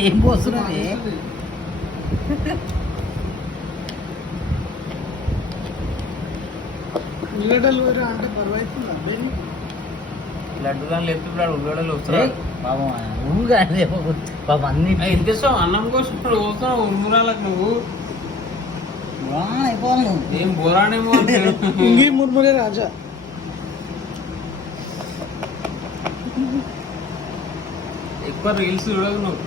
ఏం పోస్తున్నది? ఉల్లిగడ్డలు అంటే పర్వాయితుందా? లడ్డుదాన్ని లేపుతున్నాడు ఉల్లిగడ్డలు వస్తున్నాడు పాపం ఊరుగా పాపం అన్ని ఎంత ఇస్తావు అన్నం కోసం ఇప్పుడు పోతున్నావు ఉరుమురాలకు నువ్వు అయిపోవాలి నువ్వు. ఏం బోరానేమో ఇంగి ముర్మురే రాజా. ఎక్కువ రీల్స్ చూడకు నువ్వు.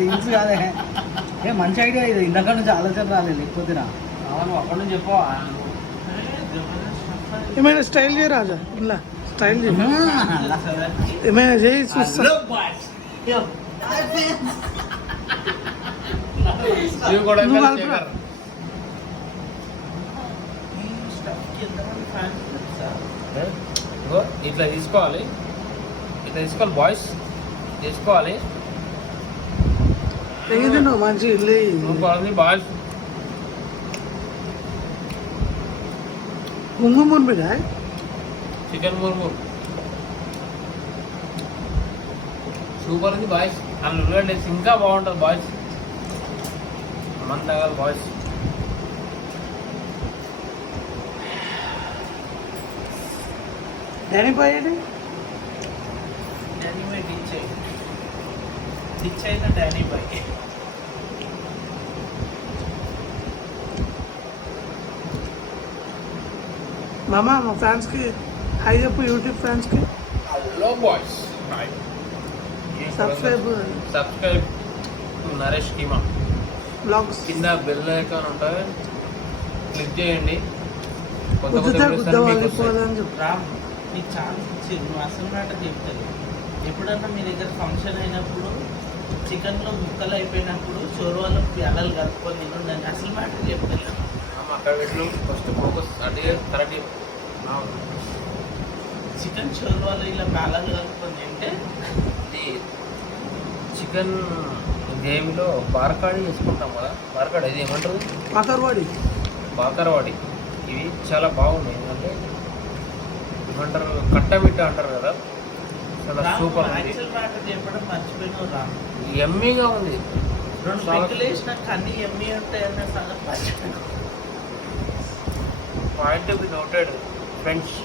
రీల్స్ కాదే, ఏ మంచి ఐడియా ఇది. ఇందాక నుంచి ఆలోచన రాలేదు, లేకపోతే రా. అవును అప్పటి నుంచి చెప్పవా ఏమైనా స్టైల్ చేయ రాజా, ఇలా స్టైల్ చేయ, ఏమైనా చేయి చూస్తా. నువ్వు కలుపురా. ఇట్లా తీసుకోవాలి, ఇట్లా తీసుకోవాలి బాయ్స్, తీసుకోవాలి ఏది నువ్వు మంచి తీసుకోవాలి బాయ్స్. ముంగు మున్మిరా చికెన్ మురుము సూపర్ ఉంది బాయ్స్. అందులో ఉల్లిగడ్డ వేసి ఇంకా బాగుంటుంది బాయ్స్. మన తగాలి బాయ్స్. డాడీ పోయాడు. డాడీ బాయ్ డిచ్ అయిన డాడీ బాయ్. మామ మా ఫ్యాన్స్ కి హై చెప్పు, యూట్యూబ్ ఫ్యాన్స్ కి. Hello boys, subscribe to Naresh కీమా. బ్లాగ్స్ కింద బెల్ ఐకాన్ ఉంటుంది, క్లిక్ చేయండి. కొత్త కొత్త గుద్దుతా videos గుద్ద అన్నీ మీకు వాళ్ళిపోదని చెప్పు. రామ్ నీకు ఛాన్స్ ఇచ్చింది, నువ్వు అసలు మాట చెప్తాను. ఎప్పుడన్నా మీ దగ్గర ఫంక్షన్ అయినప్పుడు చికెన్లో ముక్కలు అయిపోయినప్పుడు చోరువాలో ప్యాలలు కలుపుకొని నేను దాన్ని అసలు మాట చెప్తాను. వస్తాయి. అక్కడ పెట్టు ఫస్ట్ ఫోకస్ అంటే కరెక్ట్. చికెన్ చోరువాలో ఇలా ప్యాలలు కలుపుకొని తింటే ఇది చికెన్ గేమ్లో బార్కాడి చేసుకుంటాం కదా, బార్కాడి ఇది ఏమంటారు, పాతర్వాడి. బాకరవాడి. ఇవి చాలా బాగున్నాయి. ఎందుకంటే ఏమంటారు, కట్టమిట్ట అంటారు కదా, చాలా రామ్ సూపర్ ఉంది. యాక్చువల్ మాట చెప్పడం మర్చిపోయినావు రామ్. ఎమ్మీగా ఉంది. రెండు చాలా పెగ్గులు వేసినా కన్నీ ఎమ్మి ఉంటాయన్న సంగతి మర్చిపోయినావు. Point to be noted friends.